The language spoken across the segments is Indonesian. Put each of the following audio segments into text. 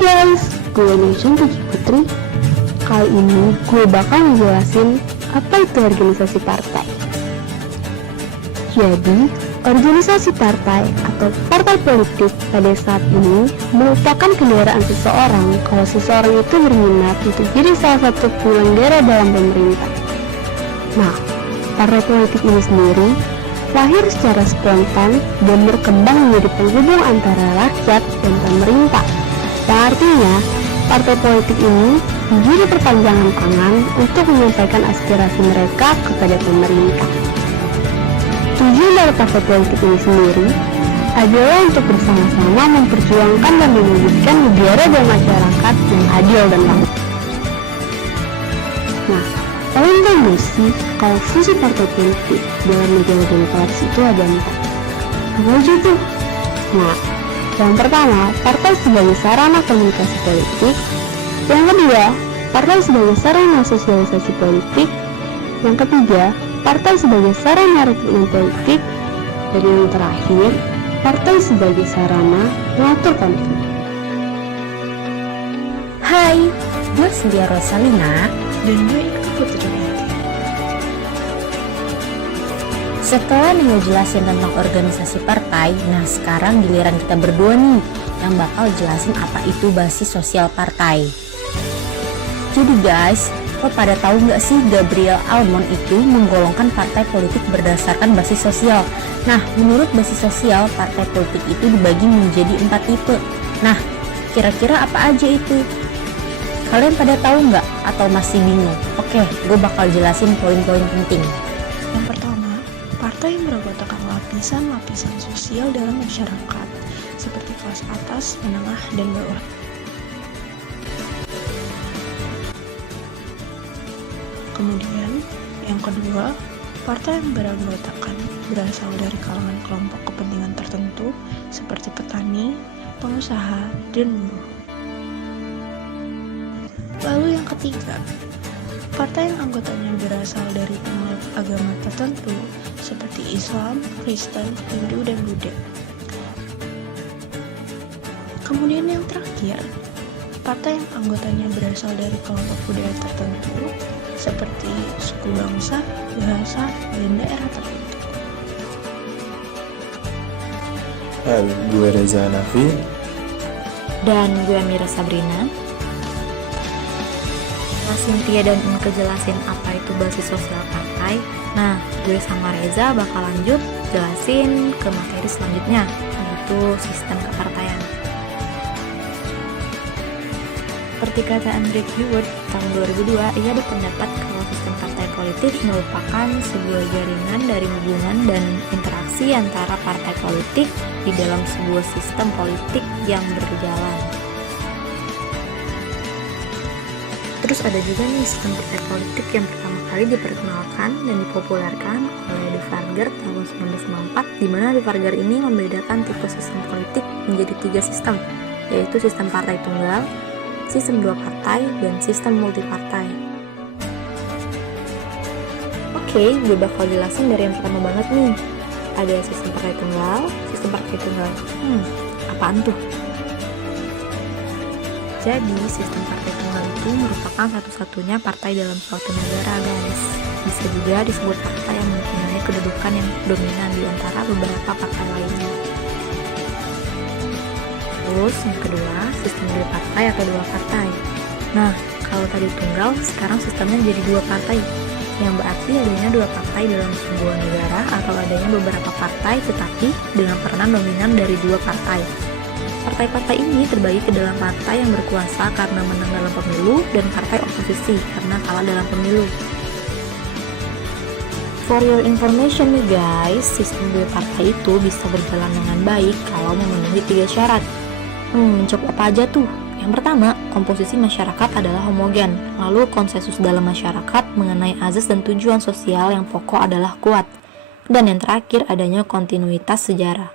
guys, gue Nation Puji Putri. Kali ini gue bakal ngejelasin apa itu organisasi partai. Jadi, organisasi partai atau partai politik pada saat ini merupakan kendaraan seseorang kalau seseorang itu berminat untuk jadi salah satu penyelenggara dalam pemerintah. Nah, partai politik ini sendiri lahir secara spontan dan berkembang menjadi penghubung antara rakyat dan pemerintah. Yang artinya, partai politik ini menjadi perpanjangan tangan untuk menyampaikan aspirasi mereka kepada pemerintah. Tujuan dari partai politik ini sendiri adalah untuk bersama-sama memperjuangkan dan mewujudkan negara dan masyarakat yang adil dan makmur. Nah, kalian tahu nggak sih kalau fungsi partai politik dalam negara demokrasi itu ada 4? Apa aja tuh? Nah, yang pertama, partai sebagai sarana komunikasi politik. Yang kedua, partai sebagai sarana sosialisasi politik. Yang ketiga, partai sebagai sarana rekrutmen politik. Dan yang terakhir, partai sebagai sarana mengatur konflik. Hai, gue Cynthia Rosalina dan gue Ika Putri. Setelah ngejelasin tentang organisasi partai, nah sekarang giliran kita berdua nih yang bakal jelasin apa itu basis sosial partai. Jadi guys, lo pada tahu nggak sih Gabriel Almond itu menggolongkan partai politik berdasarkan basis sosial. Nah, menurut basis sosial, partai politik itu dibagi menjadi 4 tipe. Nah, kira-kira apa aja itu? Kalian pada tahu nggak atau masih bingung? Oke, gue bakal jelasin poin-poin penting. Yang pertama, partai yang beranggotakan lapisan-lapisan sosial dalam masyarakat, seperti kelas atas, menengah, dan bawah. Kemudian, yang kedua, partai yang beranggotakan berasal dari kalangan kelompok kepentingan tertentu, seperti petani, pengusaha, dan buruh. Lalu yang ketiga, partai yang anggotanya berasal dari penganut agama tertentu seperti Islam, Kristen, Hindu, dan Buddha. Kemudian yang terakhir, partai yang anggotanya berasal dari kelompok budaya tertentu seperti suku bangsa, bahasa, dan daerah tertentu. Hai, gue Reza Hanafi. Dan gue Amira Sabrina. Cynthia dan Inke jelasin apa itu basis sosial partai. Nah, gue sama Reza bakal lanjut jelasin ke materi selanjutnya, yaitu sistem kepartaian. Seperti kata Andrew Hewitt tahun 2002, ia berpendapat kalau sistem partai politik merupakan sebuah jaringan dari hubungan dan interaksi antara partai politik di dalam sebuah sistem politik yang berjalan. Terus ada juga nih sistem partai politik yang pertama kali diperkenalkan dan dipopulerkan oleh De Vargar tahun 1994, di mana De Vargar ini membedakan tipe sistem politik menjadi 3 sistem, yaitu sistem partai tunggal, sistem 2 partai, dan sistem multipartai. Oke, gue bakal jelasin dari yang pertama banget nih. Ada sistem partai tunggal. Apaan tuh? Jadi, sistem partai tunggal itu merupakan satu-satunya partai dalam suatu negara, guys. Bisa juga disebut partai yang mempunyai kedudukan yang dominan di antara beberapa partai lainnya. Terus, yang kedua, sistem dua partai atau 2 partai. Nah, kalau tadi tunggal, sekarang sistemnya jadi 2 partai, yang berarti adanya 2 partai dalam sebuah negara atau adanya beberapa partai tetapi dengan peranan dominan dari 2 partai. Partai-partai ini terbagi ke dalam partai yang berkuasa karena menang dalam pemilu dan partai oposisi karena kalah dalam pemilu. For your information nih guys, sistem 2 partai itu bisa berjalan dengan baik kalau memenuhi 3 syarat. Mencakup apa aja tuh? Yang pertama, komposisi masyarakat adalah homogen. Lalu konsensus dalam masyarakat mengenai azas dan tujuan sosial yang pokok adalah kuat. Dan yang terakhir, adanya kontinuitas sejarah.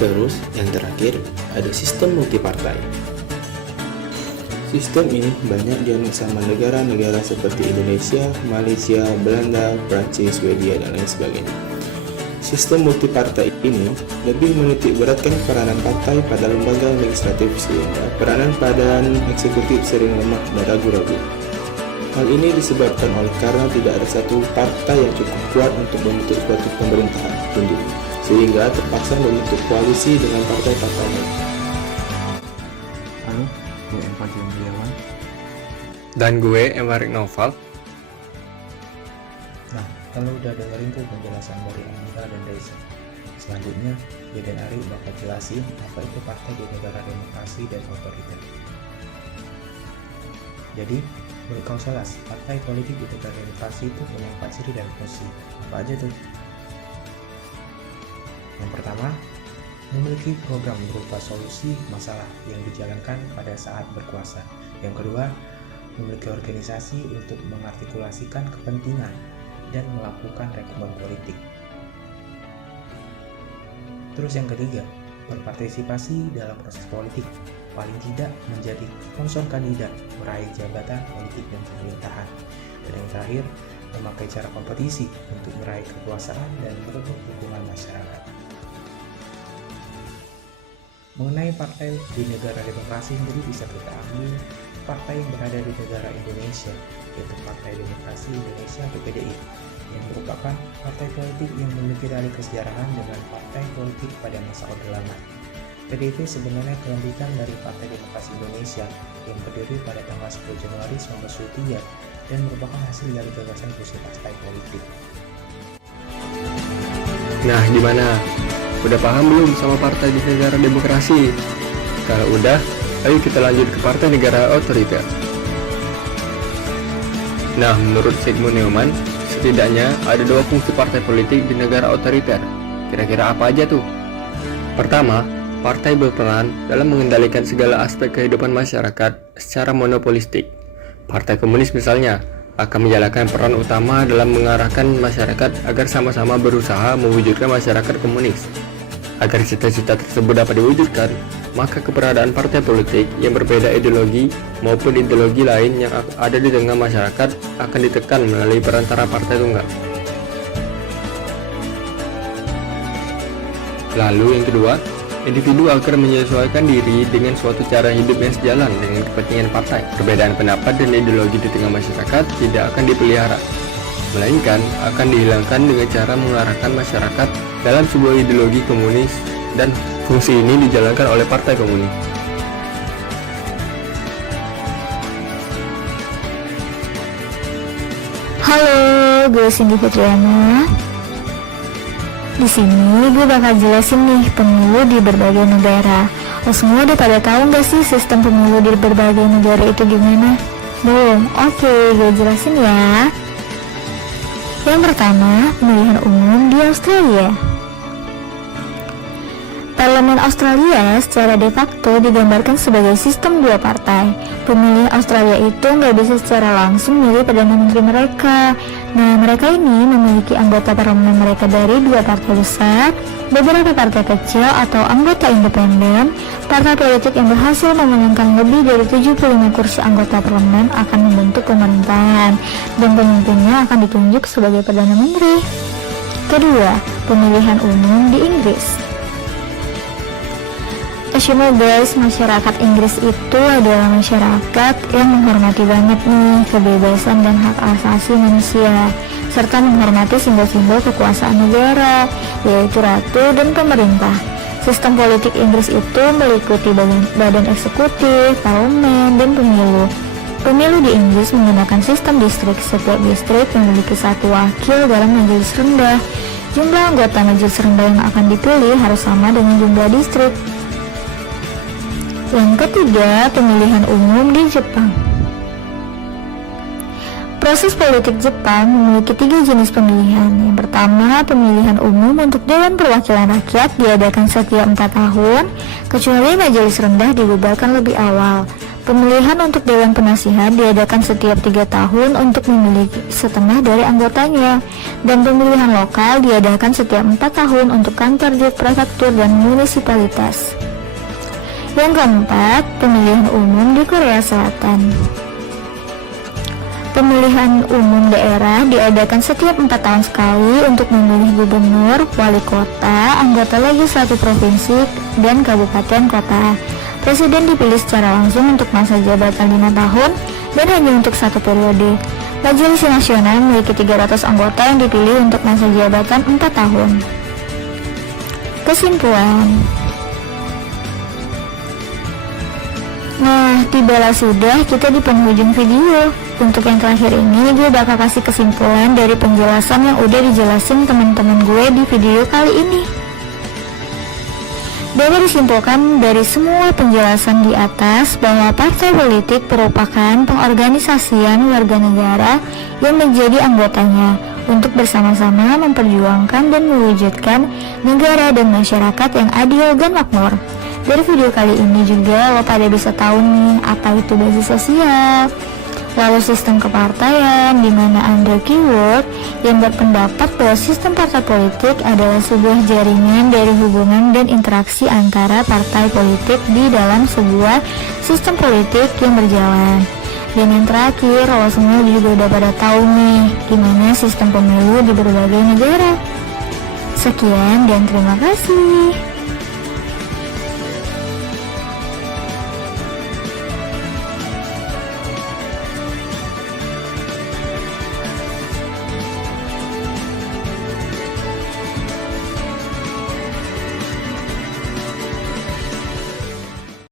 Terus yang terakhir ada sistem multipartai. Sistem ini banyak dianut sama negara-negara seperti Indonesia, Malaysia, Belanda, Prancis, Swedia, dan lain sebagainya. Sistem multipartai ini lebih menitik beratkan peranan partai pada lembaga legislatif sehingga peranan pada eksekutif sering lemah dan ragu-ragu. Hal ini disebabkan oleh karena tidak ada satu partai yang cukup kuat untuk membentuk suatu pemerintahan sendiri, sehingga terpaksa membentuk koalisi dengan partai-partai lain. Halo, gue Empa Jembriawan. Dan gue Emarik Noval. Nah, kalau udah dengerin tuh penjelasan dari Anita dan Daisy, selanjutnya gue dan Ari bakal jelasin apa itu partai di negara demokrasi dan otoriter. Jadi, menurut kau Selas, partai politik di negara demokrasi itu punya 4 ciri dan fungsi. Apa aja tuh? Yang pertama, memiliki program berupa solusi masalah yang dijalankan pada saat berkuasa. Yang kedua, memiliki organisasi untuk mengartikulasikan kepentingan dan melakukan rekrutmen politik. Terus yang ketiga, berpartisipasi dalam proses politik, paling tidak menjadi sponsor kandidat meraih jabatan politik dan pemerintahan. Dan yang terakhir, memakai cara kompetisi untuk meraih kekuasaan dan merebut dukungan masyarakat. Mengenai partai di negara demokrasi sendiri bisa kita ambil partai yang berada di negara Indonesia, yaitu Partai Demokrasi Indonesia atau PDI, yang merupakan partai politik yang memiliki tali kesejarahan dengan partai politik pada masa Orde Lama. PDIP sebenarnya kelanjutan dari Partai Demokrasi Indonesia yang berdiri pada tanggal 10 Januari 1923 dan merupakan hasil dari gagasan fusi partai politik. Nah, gimana? Udah paham belum sama partai di negara demokrasi? Kalau udah, ayo kita lanjut ke partai negara otoriter. Nah, menurut Sigmund Neumann, setidaknya ada 2 fungsi partai politik di negara otoriter. Kira-kira apa aja tuh? Pertama, partai berperan dalam mengendalikan segala aspek kehidupan masyarakat secara monopolistik. Partai komunis misalnya akan menjalankan peran utama dalam mengarahkan masyarakat agar sama-sama berusaha mewujudkan masyarakat komunis. Agar cita-cita tersebut dapat diwujudkan, maka keberadaan partai politik yang berbeda ideologi maupun ideologi lain yang ada di tengah masyarakat akan ditekan melalui perantara partai tunggal. Lalu yang kedua, individu akan menyesuaikan diri dengan suatu cara hidup yang sejalan dengan kepentingan partai. Perbedaan pendapat dan ideologi di tengah masyarakat tidak akan dipelihara, melainkan akan dihilangkan dengan cara mengarahkan masyarakat dalam sebuah ideologi komunis, dan fungsi ini dijalankan oleh partai komunis. Halo, gue Cindy Fitriana. Di sini gue bakal jelasin nih pemilu di berbagai negara. Lo semua udah pada tahu nggak sih sistem pemilu di berbagai negara itu gimana? Belum? Oke, gue jelasin ya. Yang pertama, pemilihan umum di Australia. Parlemen Australia secara de facto digambarkan sebagai sistem 2 partai. Pemilih Australia itu nggak bisa secara langsung milih Perdana Menteri mereka. Nah, mereka ini memiliki anggota parlemen mereka dari 2 partai besar, beberapa partai kecil atau anggota independen. Partai politik yang berhasil memenangkan lebih dari 75 kursi anggota parlemen akan membentuk pemerintahan, dan pemimpinnya akan ditunjuk sebagai Perdana Menteri. Kedua, pemilihan umum di Inggris. As you know guys, masyarakat Inggris itu adalah masyarakat yang menghormati banget nih kebebasan dan hak asasi manusia, serta menghormati simbol-simbol kekuasaan negara, yaitu ratu dan pemerintah. Sistem politik Inggris itu meliputi badan eksekutif, parlemen, dan pemilu. Pemilu di Inggris menggunakan sistem distrik. Setiap distrik memiliki 1 wakil dalam majelis rendah. Jumlah anggota majelis rendah yang akan dipilih harus sama dengan jumlah distrik. Yang ketiga, pemilihan umum di Jepang. Proses politik Jepang memiliki 3 jenis pemilihan. Yang pertama, pemilihan umum untuk Dewan Perwakilan Rakyat diadakan setiap 4 tahun, kecuali majelis rendah dibubarkan lebih awal. Pemilihan untuk Dewan Penasihat diadakan setiap 3 tahun untuk memilih setengah dari anggotanya. Dan pemilihan lokal diadakan setiap 4 tahun untuk kantor prefektur dan munisipalitas. Yang keempat, pemilihan umum di Korea Selatan. Pemilihan umum daerah diadakan setiap 4 tahun sekali untuk memilih gubernur, wali kota, anggota legislatif provinsi, dan kabupaten kota. Presiden dipilih secara langsung untuk masa jabatan 5 tahun dan hanya untuk 1 periode. Majelis Nasional memiliki 300 anggota yang dipilih untuk masa jabatan 4 tahun. Kesimpulan. Nah, tibalah sudah kita di penghujung video. Untuk yang terakhir ini, gue bakal kasih kesimpulan dari penjelasan yang udah dijelasin teman-teman gue di video kali ini. Dapat disimpulkan dari semua penjelasan di atas bahwa partai politik merupakan pengorganisasian warga negara yang menjadi anggotanya untuk bersama-sama memperjuangkan dan mewujudkan negara dan masyarakat yang adil dan makmur. Dari video kali ini juga lo pada bisa tahu nih apa itu basis sosial, lalu sistem kepartaian, di mana under keyword yang berpendapat bahwa sistem partai politik adalah sebuah jaringan dari hubungan dan interaksi antara partai politik di dalam sebuah sistem politik yang berjalan. Dan yang terakhir, lo semua juga udah pada tahu nih gimana sistem pemilu di berbagai negara. Sekian dan terima kasih.